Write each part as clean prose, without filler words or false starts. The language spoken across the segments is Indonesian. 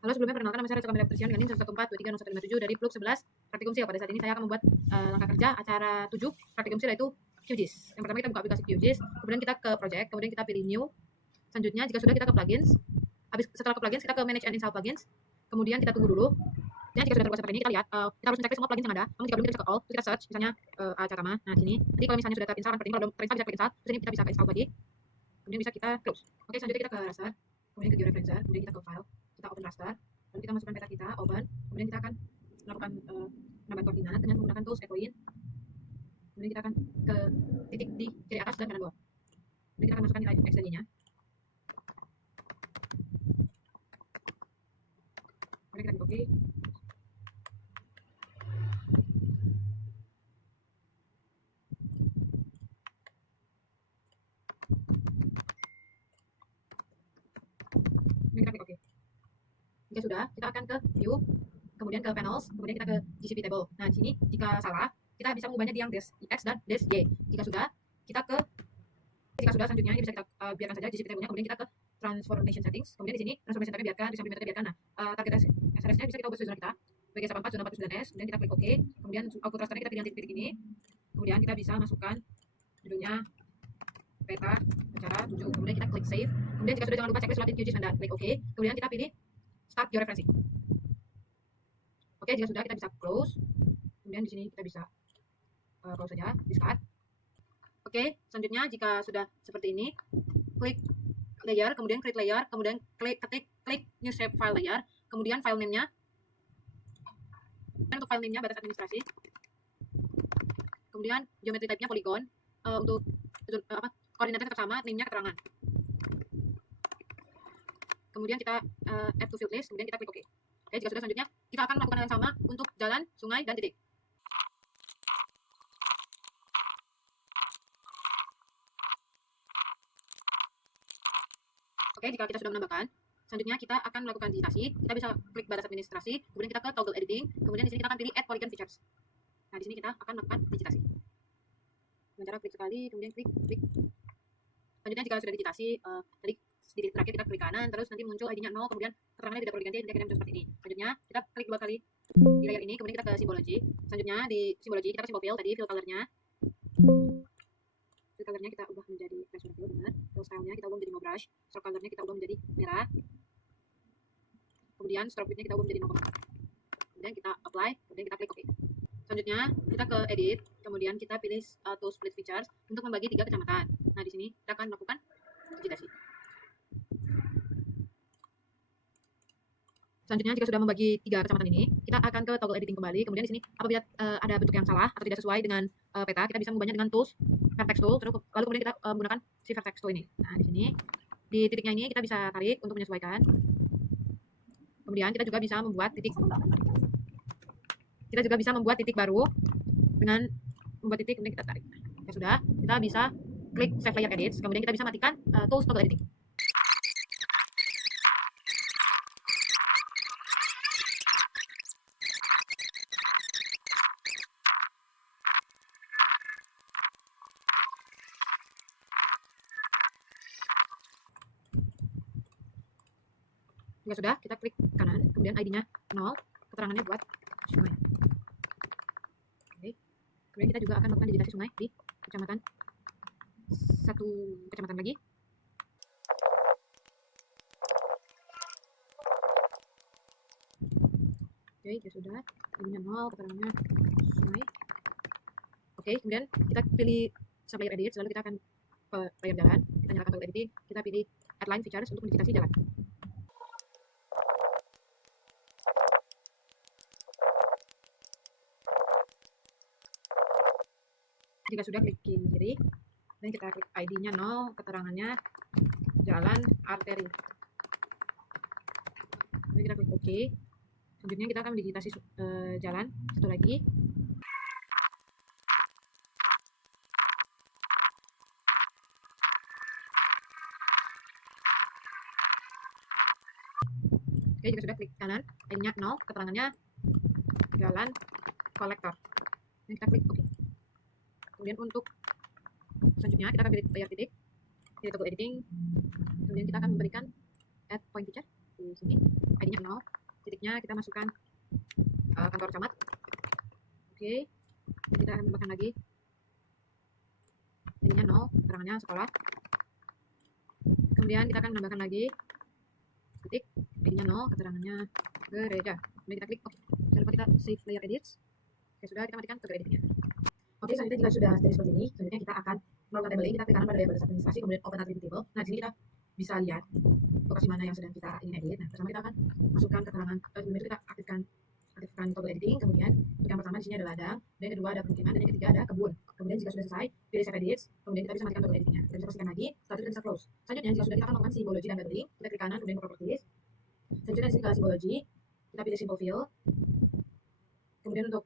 Halo, sebelumnya perkenalkan nama saya Rachel Kamila Patricia dengan NIM 114230157 dari Plug 11 Praktikum SEO. Pada saat ini saya akan membuat langkah kerja acara 7 Praktikum SEO, yaitu QGIS. Yang pertama kita buka aplikasi QGIS, kemudian kita ke project, kemudian kita pilih new. Selanjutnya jika sudah kita ke plugins. Setelah ke plugins kita ke manage and install plugins. Kemudian kita tunggu dulu. Dan jika sudah terbuka seperti ini, kita lihat kita harus mencek semua plugins yang ada. Namun jika belum, kita bisa ke all, terus kita search misalnya Acarama. Nah, di sini. Jadi kalau misalnya sudah terinstall seperti ini, kalau belum terinstall bisa klik install. Terus ini kita bisa ke install lagi. Kemudian bisa kita close. Oke, selanjutnya kita ke raster, kemudian ke georeferencer, kemudian kita ke file, kita open raster, lalu kita masukkan peta kita, open, kemudian kita akan melakukan penambahan koordinat dengan menggunakan tools echoin. Kemudian kita akan ke titik di kiri atas dan kanan bawah. Kemudian kita akan masukkan nilai X dan Y-nya. Kemudian kita copy. Kemudian kita klik OK. Jika sudah, kita akan ke view, kemudian ke panels, kemudian kita ke GCP table. Nah, di sini jika salah, kita bisa mengubahnya di yang dash X dan dash Y. Jika sudah, selanjutnya ini bisa kita biarkan saja GCP table-nya, kemudian kita ke transformation settings. Kemudian di sini transformation type biarkan, disamping metode biarkan. Nah, target SRS-nya bisa kita ubah sesuai zona kita. Bagi 84 zona 49S, kemudian kita klik OK. Kemudian output rasternya kita pilih yang titik-titik ini. Kemudian kita bisa masukkan judulnya peta acara 7. Kemudian kita klik save. Kemudian jika sudah, jangan lupa checklist slot in QGIS dan klik OK. Kemudian kita pilih start georeferencing. Oke, jika sudah kita bisa close. Kemudian di sini kita bisa close saja, discard. Oke, selanjutnya jika sudah seperti ini, klik layer, kemudian create layer, kemudian klik new shape file layer, kemudian file name-nya. Dan untuk file name-nya batas administrasi. Kemudian geometry type-nya polygon. Untuk koordinatnya tetap sama, name-nya keterangan. Kemudian kita add to field list, kemudian kita klik OK. Oke, jika sudah, selanjutnya kita akan melakukan hal yang sama untuk jalan, sungai, dan titik. Oke, jika kita sudah menambahkan, selanjutnya kita akan melakukan digitasi. Kita bisa klik batas administrasi, kemudian kita ke toggle editing, kemudian di sini kita akan pilih add polygon features. Nah, di sini kita akan melakukan digitasi. Dengan cara klik sekali, kemudian klik. Selanjutnya jika sudah digitasi, tadi di titik terakhir kita klik kanan, terus nanti muncul ID-nya 0, kemudian keterangannya tidak perlu diganti, kita muncul seperti ini. Selanjutnya kita klik 2 kali di layer ini, kemudian kita ke symbology. Selanjutnya di symbology kita ke symbol fill, tadi fill color-nya. Fill color-nya kita ubah menjadi texture fill, benar. Fill style-nya kita ubah menjadi no brush. Stroke color-nya kita ubah menjadi merah. Kemudian stroke width-nya kita ubah menjadi 0,4. Kemudian kita apply, kemudian kita klik OK. Selanjutnya kita ke edit, kemudian kita pilih tool split features untuk membagi 3 kecamatan. Nah, di sini kita akan melakukan digitasi. Selanjutnya jika sudah membagi 3 kecamatan ini, kita akan ke toggle editing kembali. Kemudian di sini apabila ada bentuk yang salah atau tidak sesuai dengan peta, kita bisa mengubahnya dengan tools vertex tool. Lalu kemudian kita menggunakan si vertex tool ini. Nah, di sini di titiknya ini kita bisa tarik untuk menyesuaikan. Kemudian kita juga bisa membuat titik. Kita juga bisa membuat titik baru dengan membuat titik, kemudian kita tarik. Ya sudah, kita bisa klik save layer edits, kemudian kita bisa matikan tools toggle editing. Jika sudah, kita klik kanan, kemudian ID-nya 0, keterangannya buat sungai. Oke. Kemudian kita juga akan melakukan digitasi sungai di kecamatan, 1 kecamatan lagi. Oke, jika sudah, ID-nya 0, keterangannya sungai. Oke, kemudian kita pilih sub layer edit, lalu kita akan ke layer jalan, kita nyalakan toggle editing, kita pilih add line features untuk digitasi jalan. Jika sudah, klik kiri, dan kita klik ID-nya 0, keterangannya jalan arteri. Kemudian kita klik OK. Selanjutnya kita akan digitasi jalan satu lagi. Oke, jika sudah, klik kanan, ID-nya 0, keterangannya jalan kolektor. Dan kita klik OK. Kemudian untuk selanjutnya kita akan pilih layer titik, pilih toggle editing, kemudian kita akan memberikan add point feature di sini. ID-nya 0, titiknya kita masukkan kantor camat. Oke, kita akan tambahkan lagi ID-nya 0, keterangannya sekolah. Kemudian kita akan menambahkan lagi titik, ID-nya 0, keterangannya gereja. Kemudian kita klik oke. Jangan lupa kita save layer edits. Oke, sudah, kita matikan toggle editingnya. Oke, selanjutnya jika sudah jadi seperti ini, selanjutnya kita akan melakukan labeling. Kita klik kanan pada label administrasi, kemudian open attribute table. Nah, di sini kita bisa lihat lokasi mana yang sedang kita ingin edit. Nah, pertama kita akan masukkan keterangan, sebelum itu kita aktifkan toggle editing. Kemudian untuk yang pertama di sini ada ladang, dan yang kedua ada pemukiman, dan yang ketiga ada kebun. Kemudian jika sudah selesai, pilih save edits. Kemudian kita bisa matikan toggle editingnya. Kita bisa pastikan lagi, setelah itu kita bisa close. Selanjutnya jika sudah kita akan melakukan simbologi dan labeling, kita klik kanan, kemudian ke properties. Selanjutnya di sini ke simbologi, kita pilih symbol fill. Kemudian untuk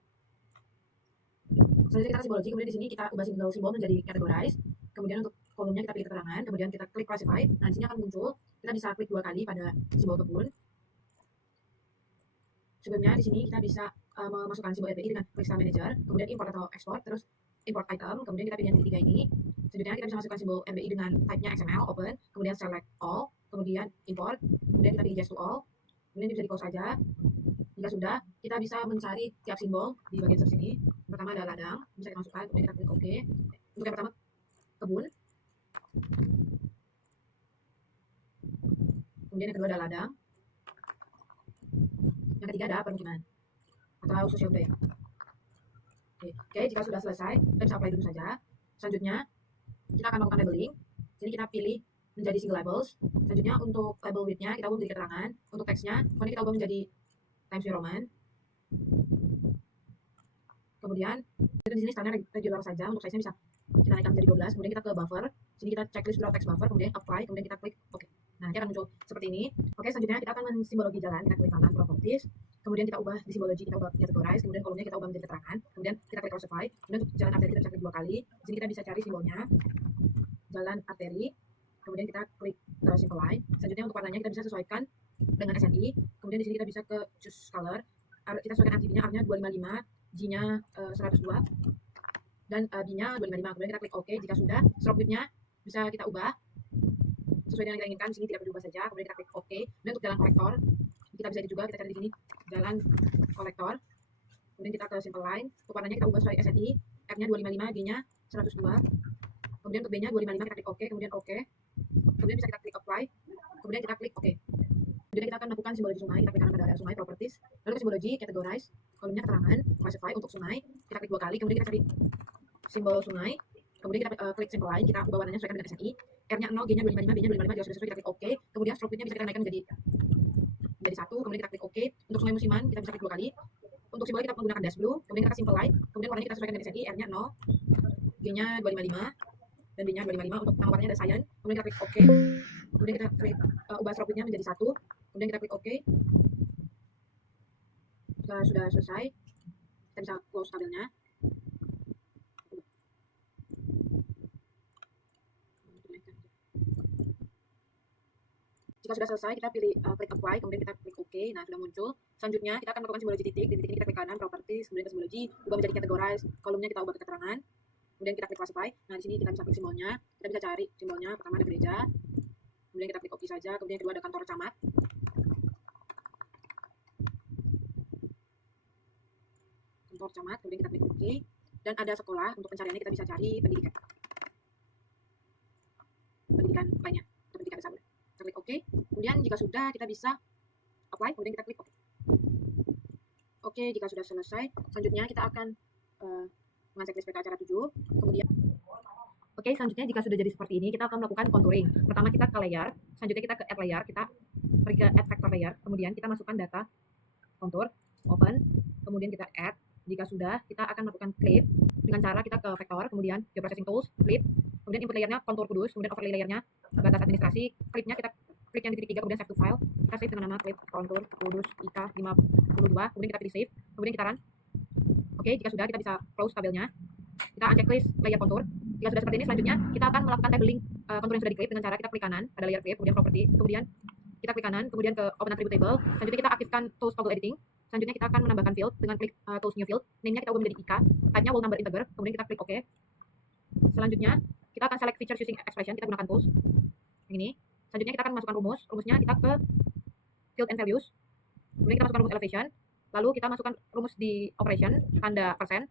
selanjutnya kita simbologi, kemudian di sini kita ubah simbol menjadi categorize. Kemudian untuk kolomnya kita pilih keterangan, kemudian kita klik classify. Nah, di sini akan muncul, kita bisa klik 2 kali pada simbol kebun. Sebelumnya di sini kita bisa memasukkan simbol RBI dengan quick style manager, kemudian import atau export, terus import item, kemudian kita pilih yang ketiga ini. Selanjutnya kita bisa masukkan simbol RBI dengan type-nya XML, open, kemudian select all, kemudian import, kemudian kita pilih yes to all, kemudian bisa di close saja. Jika sudah, kita bisa mencari tiap simbol di bagian search ini. Pertama ada ladang, bisa kita masukkan, kemudian kita klik OK. Untuk yang pertama, kebun. Kemudian yang kedua ada ladang. Yang ketiga ada permukiman atau sosial budaya. Oke, jika sudah selesai, kita bisa apply dulu saja. Selanjutnya, kita akan melakukan labeling. Sini kita pilih menjadi single labels. Selanjutnya untuk label width-nya kita ubah menjadi keterangan. Untuk teksnya, ini kita ubah menjadi Times New Roman. Kemudian di sini standar regular saja, untuk size-nya bisa kita naikkan menjadi 12. Kemudian kita ke buffer. Sini kita checklist draw text buffer, kemudian apply, kemudian kita klik OK. Nah, nanti akan muncul seperti ini. Oke, selanjutnya kita akan mensimbologi jalan. Kita klik kanan properties. Kemudian kita ubah di simbologi, kita ubah categorize, kemudian kolomnya kita ubah menjadi keterangan. Kemudian kita klik classify. Kemudian untuk jalan arteri kita bisa klik 2 kali. Di sini kita bisa cari simbolnya jalan arteri. Kemudian kita klik simple line. Selanjutnya untuk warnanya kita bisa sesuaikan dengan SNI. Kemudian di sini kita bisa ke choose color. Kita sesuaikan RGB-nya, R-nya 255, G-nya 102, dan B-nya 255. Kemudian kita klik OK. Jika sudah, stroke width-nya bisa kita ubah sesuai dengan yang kita inginkan. Di sini tidak perlu diubah saja. Kemudian kita klik OK. Dan untuk jalan kolektor, kita bisa juga kita cari di sini jalan kolektor. Kemudian kita ke simple line. Untuk warnanya kita ubah sesuai SNI. R-nya 255, G-nya 102. Kemudian untuk B-nya 255, kita klik OK. Kemudian OK. Kemudian bisa kita klik apply. Kemudian kita klik OK. Kemudian kita akan melakukan simbologi sungai. Kita klik kanan pada sungai properties. Lalu ke simbologi categorize. Kolomnya keterangan, classify untuk sungai. Kita klik 2 kali. Kemudian kita cari simbol sungai. Kemudian kita klik simple line. Kita ubah warnanya sesuaikan dengan SNI. R-nya 0, G-nya 255, B-nya 255. Jika sudah sesuai kita klik OK. Kemudian stroke width-nya bisa kita naikkan menjadi 1. Kemudian kita klik OK. Untuk sungai musiman kita bisa klik 2 kali. Untuk simbolnya kita menggunakan dash blue. Kemudian kita simple line. Kemudian warnanya kita sesuaikan dengan SNI. R-nya 0, G-nya 255. Dan B-nya 255. Untuk nama warnanya ada cyan. Kemudian kita klik OK. Kemudian kita klik ubah stroke width-nya menjadi 1. Kemudian kita klik OK. Jika sudah selesai, kita bisa close tabelnya. Jika sudah selesai, kita pilih klik apply, kemudian kita klik OK. Nah, sudah muncul. Selanjutnya, kita akan melakukan simbologi titik. Di titik ini kita klik kanan, properties, kemudian ke simbologi, ubah menjadi categorize, kolomnya kita ubah ke keterangan. Kemudian kita klik classify. Nah, di sini kita bisa klik simbolnya. Kita bisa cari simbolnya. Pertama ada gereja. Kemudian kita klik OK saja. Kemudian kedua ada kantor camat. Kantor camat. Kemudian kita klik OK. Dan ada sekolah. Untuk pencariannya kita bisa cari pendidikan. Pendidikan lainnya. Atau pendidikan dasar. Kita klik OK. Kemudian jika sudah, kita bisa apply. Kemudian kita klik OK. Oke, jika sudah selesai, selanjutnya kita akan mengecek list peta acara 7. Kemudian oke, selanjutnya jika sudah jadi seperti ini, kita akan melakukan contouring. Pertama kita ke layer, selanjutnya kita ke add layer, kita pergi ke add vector layer, kemudian kita masukkan data contour, open, kemudian kita add. Jika sudah, kita akan melakukan clip dengan cara kita ke vector, kemudian geoprocessing tools, clip, kemudian input layernya contour kudus, kemudian overlay layernya batas administrasi, clipnya kita klik yang di titik 3, kemudian save to file, kita save dengan nama clip contour kudus IK 52, kemudian kita pilih save, kemudian kita run. Oke, jika sudah, kita bisa close tabelnya. Kita uncheck list layer contour. Jika sudah seperti ini, selanjutnya kita akan melakukan labeling contour yang sudah di-clip dengan cara kita klik kanan pada layer clip, kemudian property, kemudian kita klik kanan, kemudian ke open attribute table. Selanjutnya kita aktifkan tools toggle editing. Selanjutnya kita akan menambahkan field dengan klik tools new field. Name-nya kita ubah menjadi IK, type-nya whole number integer, kemudian kita klik OK. Selanjutnya kita akan select features using expression, kita gunakan tools ini. Selanjutnya kita akan masukkan rumusnya kita ke field and values. Kemudian kita masukkan rumus elevation, lalu kita masukkan rumus di operation, tanda persen.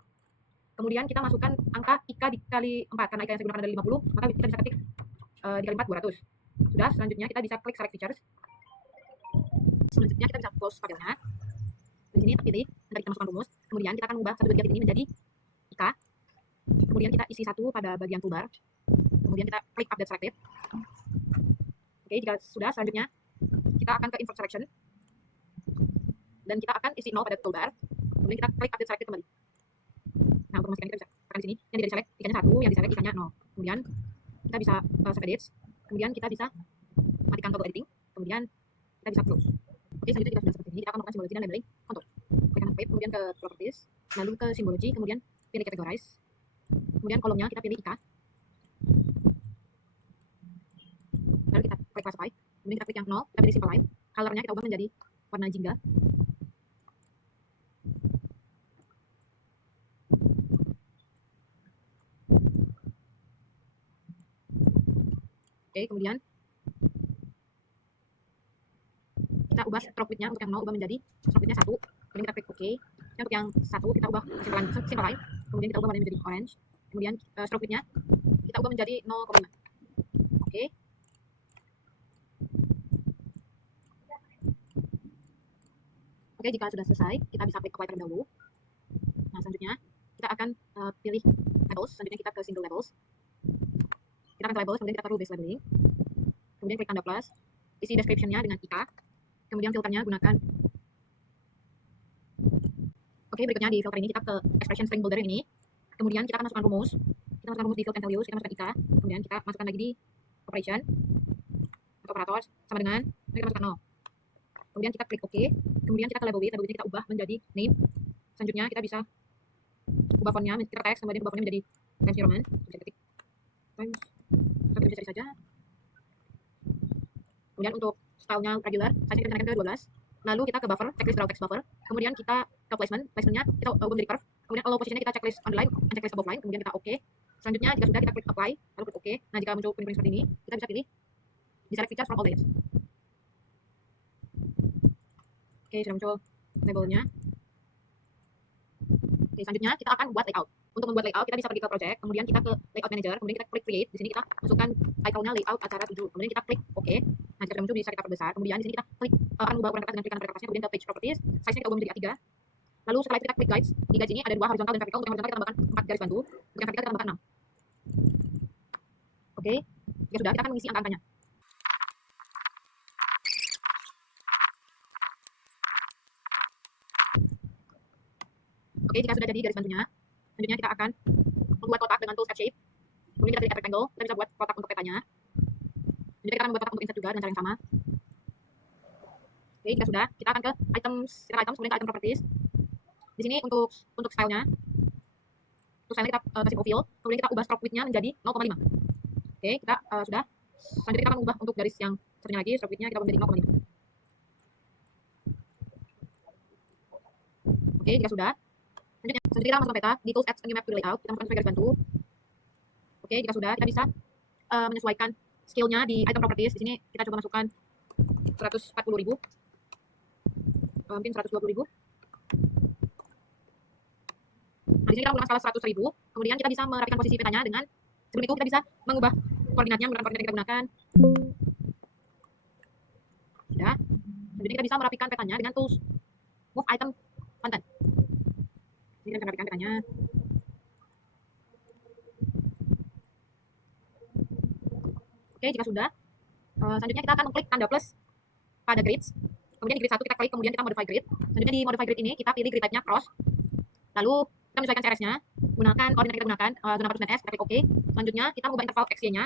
Kemudian kita masukkan angka IK dikali 4, karena IK yang saya gunakan adalah 50, maka kita bisa ketik dikali 4, 200. Sudah, selanjutnya kita bisa klik select features. Selanjutnya kita bisa close tabelnya. Di sini kita pilih, nanti kita masukkan rumus. Kemudian kita akan mengubah 1, 2, 3 ini menjadi IK. Kemudian kita isi 1 pada bagian toolbar. Kemudian kita klik update selected. Oke, jika sudah, selanjutnya kita akan ke insert selection. Dan kita akan isi 0 pada toolbar. Kemudian kita klik update selected kembali. Nah, untuk memastikan kita bisa tekan di sini. Yang tidak diselect, IK-nya 1, yang diselect IK-nya 0. Kemudian kita bisa save edits. Kemudian kita bisa matikan toggle editing. Kemudian kita bisa close. Oke, selanjutnya kita sudah seperti ini. Kita akan melakukan simbologi dan labeling kontur. Klik kanan swipe, kemudian ke properties, lalu ke simbologi, kemudian pilih categorize. Kemudian kolomnya kita pilih IK. Lalu kita klik classify. Kemudian kita klik yang 0, kita pilih simple line. Colornya kita ubah menjadi warna jingga. Oke, kemudian kita ubah stroke width-nya untuk yang 0 ubah menjadi stroke width-nya 1. Kemudian kita klik OK. Dan untuk yang 1 kita ubah simple line. Kemudian kita ubah warnanya menjadi orange. Kemudian stroke width-nya kita ubah menjadi 0,5. Oke. Oke, jika sudah selesai, kita bisa klik apply terlebih dahulu. Nah, selanjutnya kita akan pilih labels. Selanjutnya kita ke single labels. Kita akan ke labels, kemudian kita ke rule based labeling. Kemudian klik tanda plus, isi description-nya dengan IK. Kemudian filternya gunakan. Oke, berikutnya di filter ini kita ke expression string builder ini. Kemudian kita akan masukkan rumus. Kita masukkan rumus di field and values, kita masukkan IK. Kemudian kita masukkan lagi di operation atau operator sama dengan, kita masukkan 0. Kemudian kita klik OK. Kemudian kita ke label width, kita ubah menjadi name. Selanjutnya kita bisa ubah fontnya, kita teks, kemudian ubah fontnya menjadi Times New Roman. Bisa ketik Times, atau kita bisa cari saja. Kemudian untuk stylenya regular, size kita naikkan ke 12. Lalu kita ke buffer, checklist draw text buffer. Kemudian kita ke placementnya kita ubah menjadi curve. Kemudian allow positionnya kita checklist underline and checklist above line. Kemudian kita OK. Selanjutnya jika sudah kita klik apply, lalu klik OK. Nah, jika muncul puning-puning seperti ini, kita bisa pilih di select features from all layers. Oke, sudah muncul labelnya. Oke, selanjutnya kita akan buat layout. Untuk membuat layout, kita bisa pergi ke project, kemudian kita ke layout manager, kemudian kita klik create. Di sini kita masukkan title-nya layout acara 7. Kemudian kita klik OK. Nah, jika sudah muncul bisa kita perbesar. Kemudian di sini kita klik akan mengubah ukuran kertas dengan klik kanan pada kertasnya, kemudian ke page properties. Size-nya kita ubah menjadi A3. Lalu setelah itu kita klik guides. Di guides ini ada 2 horizontal dan vertical. Untuk yang horizontal kita tambahkan 4 garis bantu. Untuk yang vertical kita tambahkan 6. Oke, jika sudah kita akan mengisi angka-angkanya. Oke, jika sudah jadi garis bantunya, selanjutnya kita akan membuat kotak dengan tools shape. Kemudian kita pilih rectangle, kita bisa buat kotak untuk petanya. Selanjutnya kita akan membuat kotak untuk insert juga dengan cara yang sama. Oke, jika sudah, kita akan ke items, kemudian ke item properties. Di sini untuk stylenya, untuk stylenya kita kasih simple fill, kemudian kita ubah stroke width-nya menjadi 0,5. Oke, kita sudah. Selanjutnya kita akan ubah untuk garis yang satunya lagi, stroke width-nya kita ubah menjadi 0,5. Oke, jika sudah. Selanjutnya kita masukkan peta di tools add new map to the layout. Kita masukkan sebagai garis bantu. Oke, jika sudah, kita bisa menyesuaikan scale-nya di item properties. Di sini kita coba masukkan 140.000. Mungkin 120.000. Nah, di sini kita menggunakan skala 100.000. Kemudian kita bisa merapikan posisi petanya dengan sebelum itu kita bisa mengubah koordinatnya menggunakan koordinat yang kita gunakan. Sudah. Selanjutnya kita bisa merapikan petanya dengan tools move item content. Ini kita bisa merapikan petanya. Oke, jika sudah, selanjutnya kita akan mengklik tanda plus pada grids. Kemudian di grid 1 kita klik, kemudian kita modify grid. Selanjutnya di modify grid ini kita pilih grid type-nya cross. Lalu kita menyesuaikan CRS-nya, gunakan koordinat yang kita gunakan, zona 409S, kita klik OK. Selanjutnya kita mengubah interval XY-nya.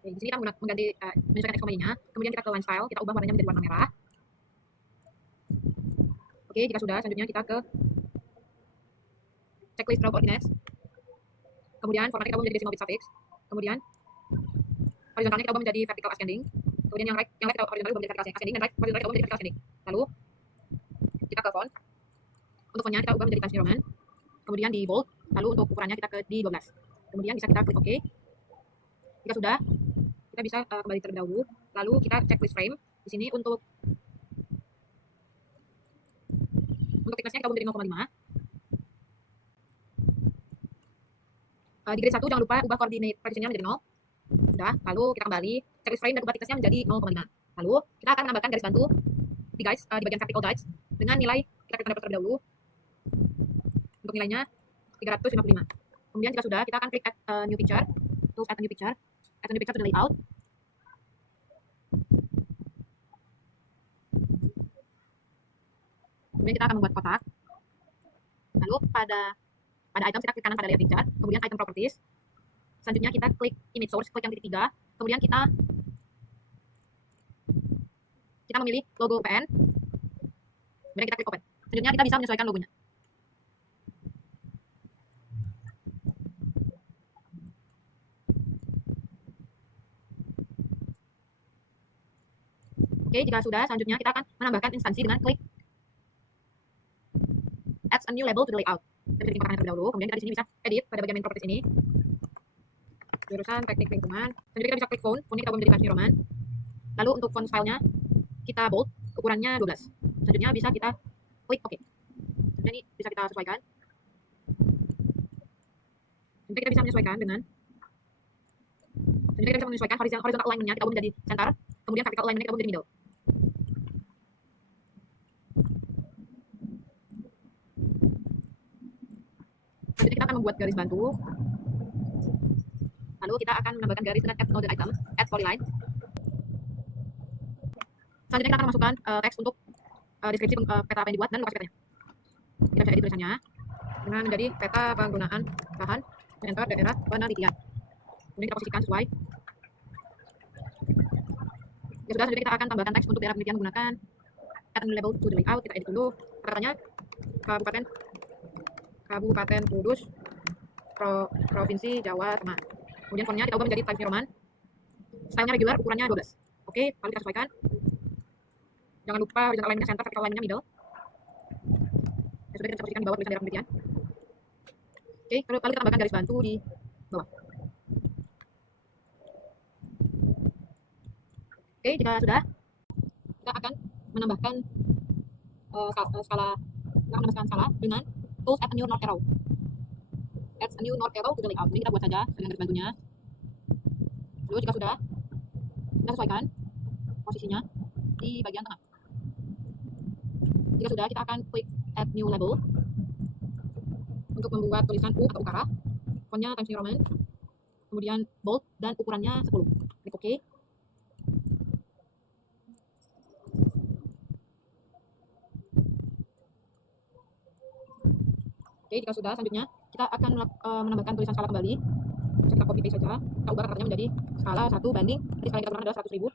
Oke, di sini kita mengganti menyesuaikan X, Y-nya. Kemudian kita ke line style, kita ubah warnanya menjadi warna merah. Oke, jika sudah, selanjutnya kita ke checklist draw coordinates. Kemudian formatnya kita ubah menjadi decimal bit suffix. Kemudian horizontalnya kita ubah menjadi vertical ascending. Kemudian yang right kita horizontal ubah menjadi vertical ascending dan right horizontal kita ubah menjadi vertical ascending. Lalu kita ke font. Untuk fontnya kita ubah menjadi Times New Roman. Kemudian di bold. Lalu untuk ukurannya kita ke di 12. Kemudian bisa kita klik OK. Jika sudah, kita bisa kembali terlebih dahulu. Lalu kita cek list frame. Di sini untuk thickness-nya kita ubah menjadi 0,5. Di grid 1 jangan lupa ubah coordinate partition-nya menjadi 0. Sudah, lalu kita kembali cek list frame dan ubah thickness-nya menjadi 0,5. Lalu kita akan menambahkan garis bantu di guides, di bagian vertical guides dengan nilai kita klik tanda plus terlebih dahulu. Untuk nilainya 355. Kemudian jika sudah, kita akan klik add new picture. Terus add a new picture. Add a new picture to the layout. Kemudian kita akan membuat kotak. Lalu pada item kita klik kanan pada layer picture, kemudian item properties. Selanjutnya kita klik image source, klik yang titik 3. Kemudian kita memilih logo PN. Kemudian kita klik open. Selanjutnya kita bisa menyesuaikan logonya. Oke, jika sudah, selanjutnya kita akan menambahkan instansi dengan klik add a new label to the layout. Kita bisa tinggalkan terlebih dahulu. Kemudian kita di sini bisa edit pada bagian main properties ini. Jurusan teknik lingkungan. Selanjutnya kita bisa klik font. Fontnya kita ubah menjadi Times New Roman. Lalu untuk font stylenya kita bold. Ukurannya 12. Selanjutnya bisa kita klik OK. Selanjutnya ini bisa kita sesuaikan. Selanjutnya kita bisa menyesuaikan dengan horizontal alignment-nya kita ubah menjadi center. Kemudian vertical alignment-nya kita ubah menjadi middle. Selanjutnya kita akan membuat garis bantu. Lalu kita akan menambahkan garis dengan add node item, add polyline. Selanjutnya kita akan masukkan teks untuk deskripsi peta apa yang dibuat dan lokasi petanya. Kita bisa edit tulisannya dengan menjadi peta penggunaan bahan dan enter daerah penelitian. Kemudian kita posisikan sesuai. Ya sudah, selanjutnya kita akan tambahkan teks untuk daerah penelitian menggunakan add a new label to the layout. Kita edit dulu kata-katanya Kabupaten Kudus, Provinsi Jawa Tengah. Kemudian fontnya kita ubah menjadi Times New Roman. Stylenya regular, ukurannya 12. Oke, lalu kita sesuaikan. Jangan lupa horizontal alignment-nya center, vertical alignment-nya middle. Ya sudah, kita bisa posisikan di bawah tulisan daerah penelitian. Oke, lalu kita tambahkan garis bantu di bawah. Oke, jika sudah, kita akan menambahkan skala dengan tools add a new north arrow. Add a new north arrow to the layout. Ini kita buat saja dengan garis bantunya. Lalu jika sudah, kita sesuaikan posisinya di bagian tengah. Jika sudah, kita akan klik add new label untuk membuat tulisan U atau ukara. Fontnya Times New Roman, kemudian bold dan ukurannya 10. Klik OK. Oke, jika sudah, selanjutnya kita akan menambahkan tulisan skala kembali. Bisa kita copy paste saja. Kita ubah kata-katanya menjadi skala 1 banding. Jadi skala yang kita gunakan adalah 100.000.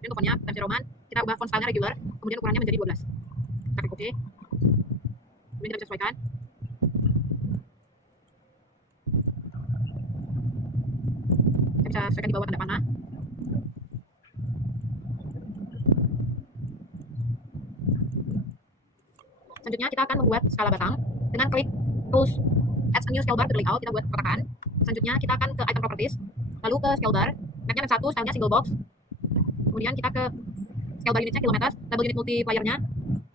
Dan untuk fontnya Times New Roman, kita ubah font stylenya regular, kemudian ukurannya menjadi 12. Kita klik OK. Kemudian kita bisa sesuaikan. Kita bisa sesuaikan di bawah tanda panah. Selanjutnya kita akan membuat skala batang dengan klik tools add a new scale bar to the layout. Kita buat kotakan. Selanjutnya kita akan ke item properties, lalu ke scale bar. Mapnya map 1, stylenya single box. Kemudian kita ke scale bar unitnya kilometer, label unit multiplier-nya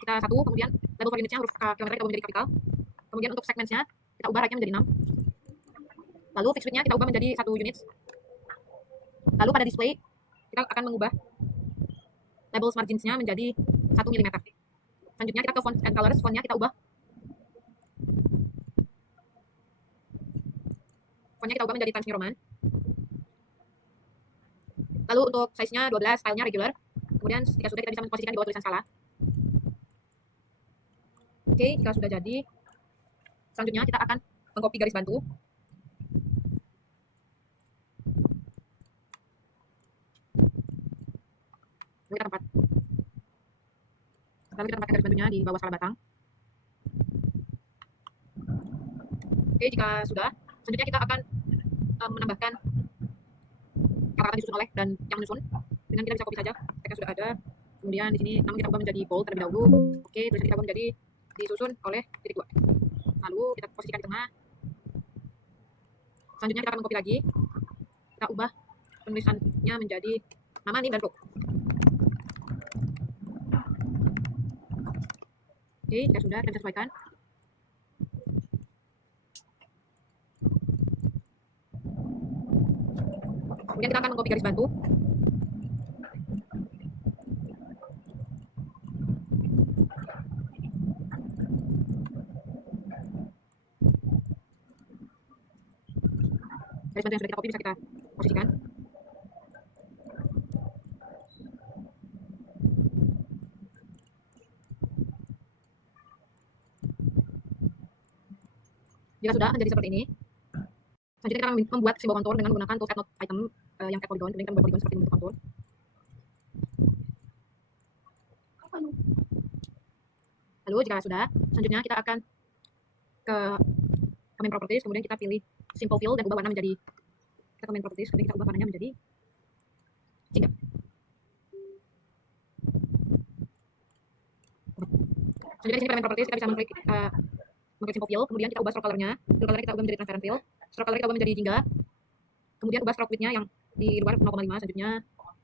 kita 1, kemudian label for unitnya huruf kilometer kita ubah menjadi kapital. Kemudian untuk segments-nya kita ubah right-nya menjadi 6. Lalu fixed width-nya kita ubah menjadi 1 unit. Lalu pada display kita akan mengubah label margins-nya menjadi 1 mm. Selanjutnya kita ke font and colors, fontnya kita ubah. Fontnya kita ubah menjadi Times New Roman. Lalu untuk size-nya 12, stylenya regular. Kemudian jika sudah, kita bisa memposisikan di bawah tulisan skala. Oke, jika sudah jadi, selanjutnya kita akan mengcopy garis bantu. Lalu kita tempatkan garis bantunya di bawah skala batang. Oke, jika sudah, selanjutnya kita akan menambahkan kata-kata disusun oleh dan yang menyusun. Dengan kita bisa copy saja, teksnya sudah ada. Kemudian di sini namun kita ubah menjadi bold terlebih dahulu. Oke, tulisan kita ubah menjadi disusun oleh titik 2. Lalu kita posisikan di tengah. Selanjutnya kita akan mengcopy lagi. Kita ubah penulisannya menjadi nama, nim, dan book. Oke, jika sudah, kita bisa sesuaikan. Kemudian kita akan mengcopy garis bantu. Garis bantu yang sudah kita copy bisa kita posisikan. Jika sudah menjadi seperti ini, selanjutnya kita akan membuat simbol kontur dengan menggunakan tools add node item yang add polygon. Kemudian kita membuat polygon seperti bentuk kontur. Lalu jika sudah, selanjutnya kita akan ke main properties, kemudian kita pilih simple fill dan ubah warna menjadi, kita ke main properties, kemudian kita ubah warnanya menjadi jingga. Selanjutnya di sini pada main properties kita bisa mengklik simple fill, kemudian kita ubah stroke color-nya. Stroke color kita ubah menjadi transparent fill. Stroke color kita ubah menjadi jingga. Kemudian ubah stroke width-nya yang di luar 0,5. Selanjutnya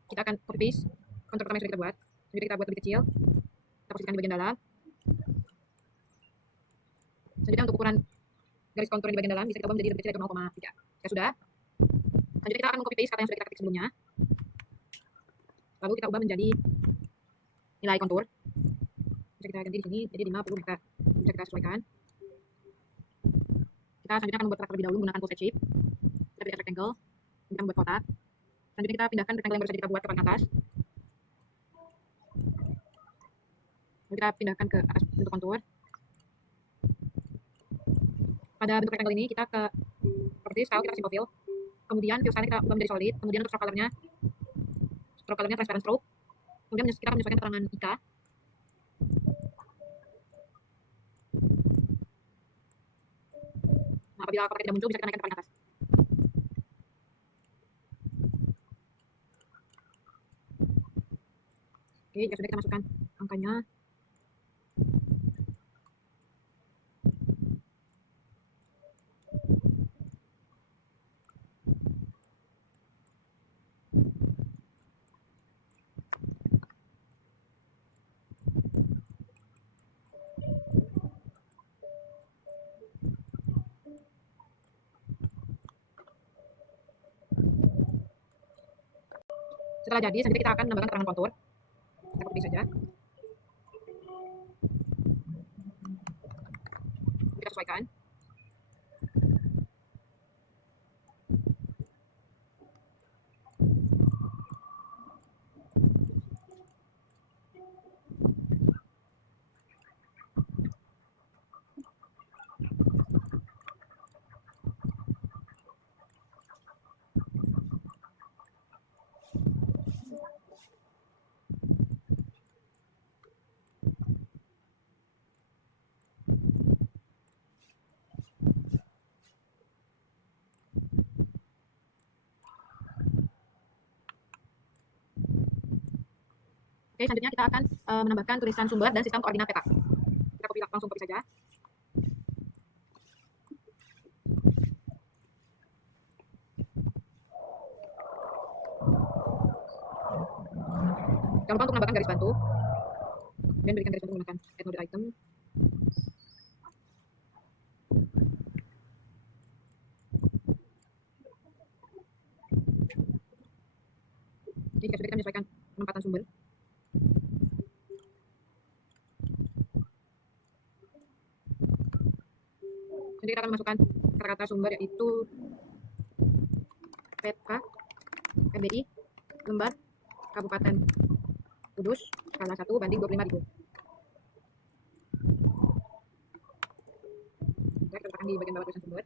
kita akan copy paste kontur pertama yang sudah kita buat. Selanjutnya kita buat lebih kecil. Kita posisikan di bagian dalam. Selanjutnya untuk ukuran garis kontur di bagian dalam bisa kita ubah menjadi lebih kecil yaitu 0,3. Jika sudah, selanjutnya kita akan mengcopy paste kata yang sudah kita ketik sebelumnya. Lalu kita ubah menjadi nilai kontur. Bisa kita ganti di sini jadi 50 meter. Bisa kita sesuaikan. Kita selanjutnya akan membuat kotak terlebih dahulu menggunakan tool set shape. Kita pilih rectangle, kita membuat kotak. Selanjutnya kita pindahkan rectangle yang baru saja kita buat ke paling atas. Lalu kita pindahkan ke atas bentuk kontur. Pada bentuk rectangle ini kita ke properties, style kita simple fill. Kemudian fill style kita ubah menjadi solid. Kemudian untuk stroke colornya transparent stroke. Kemudian kita akan menyesuaikan keterangan IK. Nah, apabila kotak tidak muncul bisa kita naikkan ke paling atas. Oke, jika sudah kita masukkan angkanya. Setelah jadi, selanjutnya kita akan menambahkan keterangan kontur. Kita copy saja. Kita sesuaikan. Oke, selanjutnya kita akan menambahkan tulisan sumber dan sistem koordinat peta. Kita langsung copy saja. Jangan lupa untuk menambahkan garis bantu. Kemudian berikan garis bantu menggunakan add node item. Jadi jika sudah kita menyesuaikan penempatan sumber. Nanti kita akan masukkan kata-kata sumber yaitu peta MBI lembar Kabupaten Kudus skala 1 banding 25.000. Kita letakkan di bagian bawah tulisan sumber.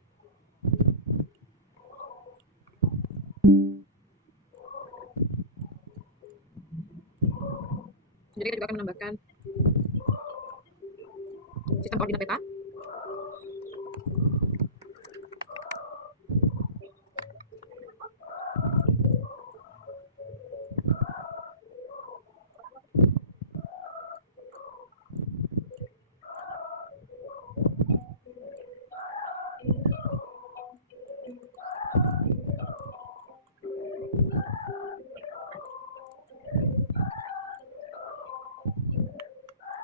Jadi kita juga akan menambahkan sistem koordinat peta.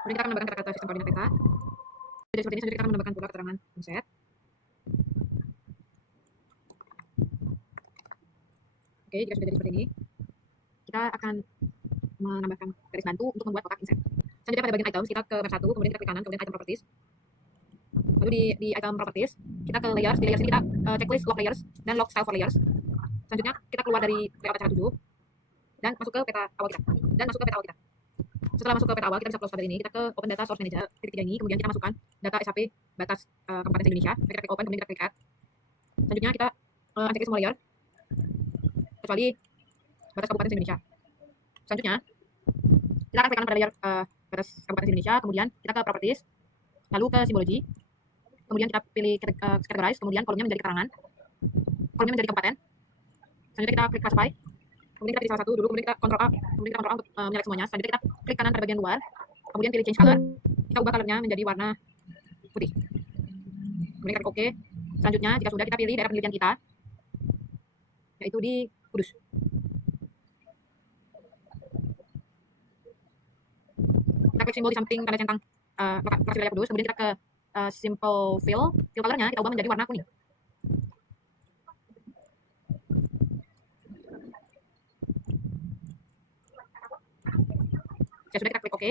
Kemudian kita akan menambahkan kata-kata sistem koordinat kita. Jadi seperti ini, selanjutnya kita akan menambahkan pula keterangan konsep. Oke, jika sudah jadi seperti ini, kita akan menambahkan garis bantu untuk membuat kotak insert. Selanjutnya pada bagian items, kita ke tab 1, kemudian kita klik kanan, kemudian item properties. Lalu di item properties, kita ke layers, di layers ini kita checklist lock layers dan lock style for layers. Selanjutnya kita keluar dari layout acara 7 dan masuk ke peta awal kita. Setelah masuk ke peta awal, kita bisa close tab ini, kita ke open data source manager, titik 3 ini, kemudian kita masukkan data SAP batas Kabupaten Indonesia, kita klik open, kemudian kita klik add. Selanjutnya kita unchecklist semua layer, kecuali batas Kabupaten Indonesia. Selanjutnya, kita akan klik kanan pada layer batas Kabupaten Indonesia, kemudian kita ke properties, lalu ke simbologi, kemudian kita pilih categorize, kemudian kolomnya menjadi keterangan, kolomnya menjadi kabupaten. Selanjutnya kita klik classify, kemudian kita pilih salah satu dulu, kemudian kita Ctrl A, kemudian kita Ctrl A untuk menyelect semuanya. Selanjutnya kita klik kanan pada bagian luar, kemudian pilih change color, kita ubah colornya menjadi warna putih. Kemudian kita klik OK. Selanjutnya, jika sudah, kita pilih daerah penelitian kita, yaitu di Kudus. Kita klik simbol di samping tanda centang lokasi wilayah Kudus, kemudian kita ke simple fill colornya kita ubah menjadi warna kuning. Sudah kita klik OK,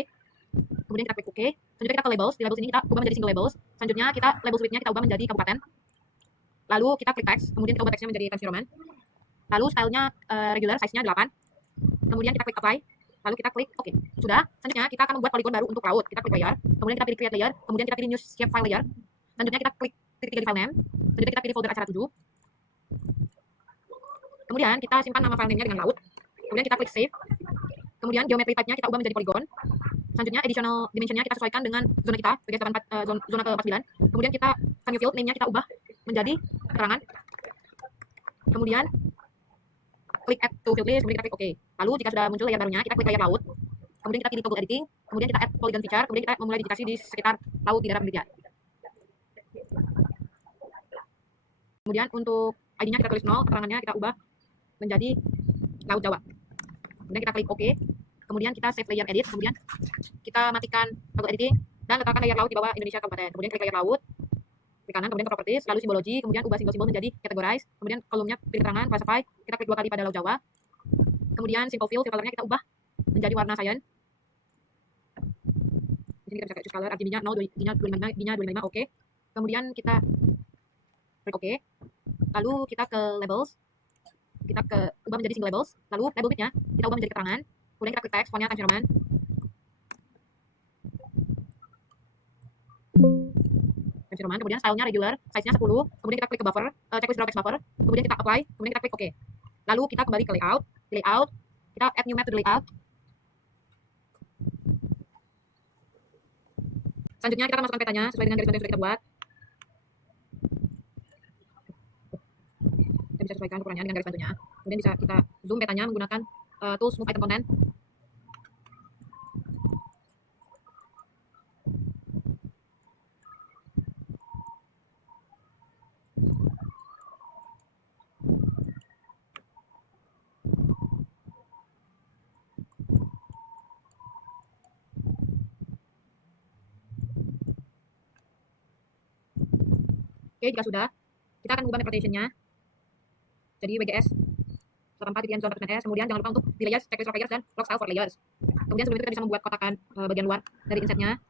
kemudian kita klik OK. Selanjutnya kita ke labels, di labels ini kita ubah menjadi single labels. Selanjutnya kita label width-nya kita ubah menjadi kabupaten. Lalu kita klik text, kemudian kita ubah teksnya menjadi Times New Roman. Lalu stylenya regular, size-nya 8. Kemudian kita klik apply, lalu kita klik OK. Sudah. Selanjutnya kita akan membuat poligon baru untuk laut. Kita klik layer, kemudian kita pilih create layer, kemudian kita pilih new shape file layer. Selanjutnya kita klik titik 3 di file name. Selanjutnya kita pilih folder acara 7. Kemudian kita simpan nama file name-nya dengan laut. Kemudian kita klik save. Kemudian geometry type-nya kita ubah menjadi polygon. Selanjutnya additional dimension-nya kita sesuaikan dengan zona kita, sebagai zona ke 49. Kemudian kita new field name-nya kita ubah menjadi keterangan. Kemudian klik add to field list, kemudian kita klik OK. Lalu jika sudah muncul layer barunya, kita klik layer laut. Kemudian kita pilih toggle editing, kemudian kita add polygon feature, kemudian kita memulai digitasi di sekitar laut di daerah penelitian. Kemudian untuk ID-nya kita tulis 0, keterangannya kita ubah menjadi Laut Jawa. Kemudian kita klik OK. Kemudian kita save layer edit, kemudian kita matikan toggle editing dan letakkan layer laut di bawah Indonesia Kabupaten. Kemudian klik layer laut, klik kanan, kemudian ke properties, lalu simbologi, kemudian ubah simbol-simbol menjadi categorize, kemudian kolomnya pilih keterangan, classify, kita klik 2 kali pada Laut Jawa. Kemudian simple fill colornya kita ubah menjadi warna cyan. Di sini kita bisa choose color, RGB-nya 0, D-nya 255, B-nya 255, OK. Kemudian kita klik OK. Lalu kita ke labels, kita ke ubah menjadi single labels, lalu label width-nya kita ubah menjadi keterangan. Kemudian kita klik text, fontnya Times New Roman. Times New Roman, kemudian stylenya regular, size-nya 10. Kemudian kita klik ke buffer, checklist draw text buffer. Kemudian kita apply, kemudian kita klik OK. Lalu kita kembali ke layout, kita add new map to the layout. Selanjutnya kita akan masukkan petanya sesuai dengan garis bantu yang sudah kita buat. Kita bisa sesuaikan ukurannya dengan garis bantunya. Kemudian bisa kita zoom petanya menggunakan tools move item content. Oke, jika sudah, kita akan mengubah map rotation-nya jadi WGS 84 di zona S. Kemudian jangan lupa untuk di layers, checklist for layers dan lock style for layers. Kemudian sebelum itu kita bisa membuat kotakan bagian luar dari insertnya.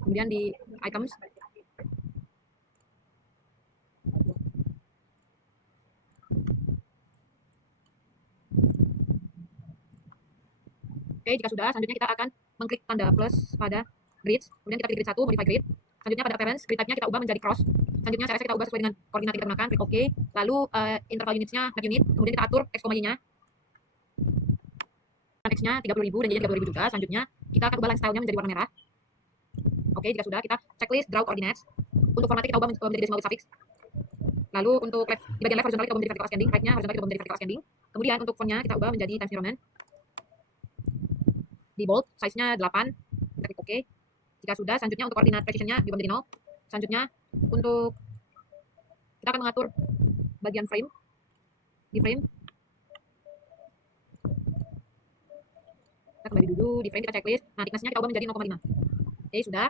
Kemudian di items, oke, jika sudah, selanjutnya kita akan mengklik tanda plus pada grids. Kemudian kita pilih grid 1, modify grid. Selanjutnya pada appearance, grid type-nya kita ubah menjadi cross. Selanjutnya CSS kita ubah sesuai dengan koordinat yang kita gunakan, klik OK. Lalu interval units-nya map unit, kemudian kita atur X, Y-nya. X-nya 30.000 dan Y-nya 30.000 juga. Selanjutnya kita akan ubah line style-nya menjadi warna merah. Oke, jika sudah, kita checklist draw coordinates. Untuk formatnya kita ubah menjadi decimal with suffix. Lalu untuk left, di bagian left horizontal kita ubah menjadi vertical ascending, right-nya horizontal kita ubah menjadi vertical ascending. Kemudian untuk font-nya kita ubah menjadi Times New Roman. Di bold, size-nya 8. Kita klik OK. Jika sudah, selanjutnya untuk koordinat precision-nya diubah menjadi 0. Selanjutnya untuk kita akan mengatur bagian frame. Di frame kita Kita kembali dulu di frame, kita checklist. Nah, thickness-nya kita ubah menjadi 0,5. Oke, sudah.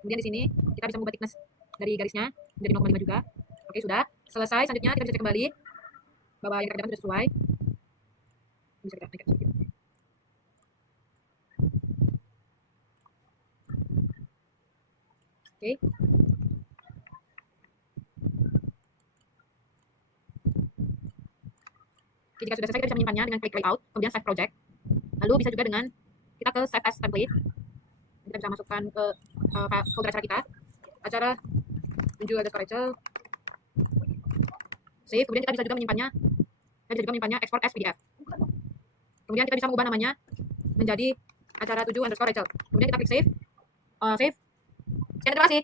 Kemudian di sini kita bisa mengubah thickness dari garisnya menjadi 0,5 juga. Oke, sudah. Selesai. Selanjutnya kita bisa cek kembali bahwa yang kita kerjakan sudah sesuai. Bisa kita naikkan sedikit. Oke. Oke, jika sudah selesai kita bisa menyimpannya dengan klik layout, kemudian save project. Lalu bisa juga dengan kita ke save as template. Kita bisa masukkan ke folder acara kita. Acara 7_Rachel. Save. Kemudian kita bisa juga menyimpannya. Kita bisa juga menyimpannya export as PDF. Kemudian kita bisa mengubah namanya menjadi acara 7_Rachel. Kemudian kita klik save. Save. Sekian, terima kasih.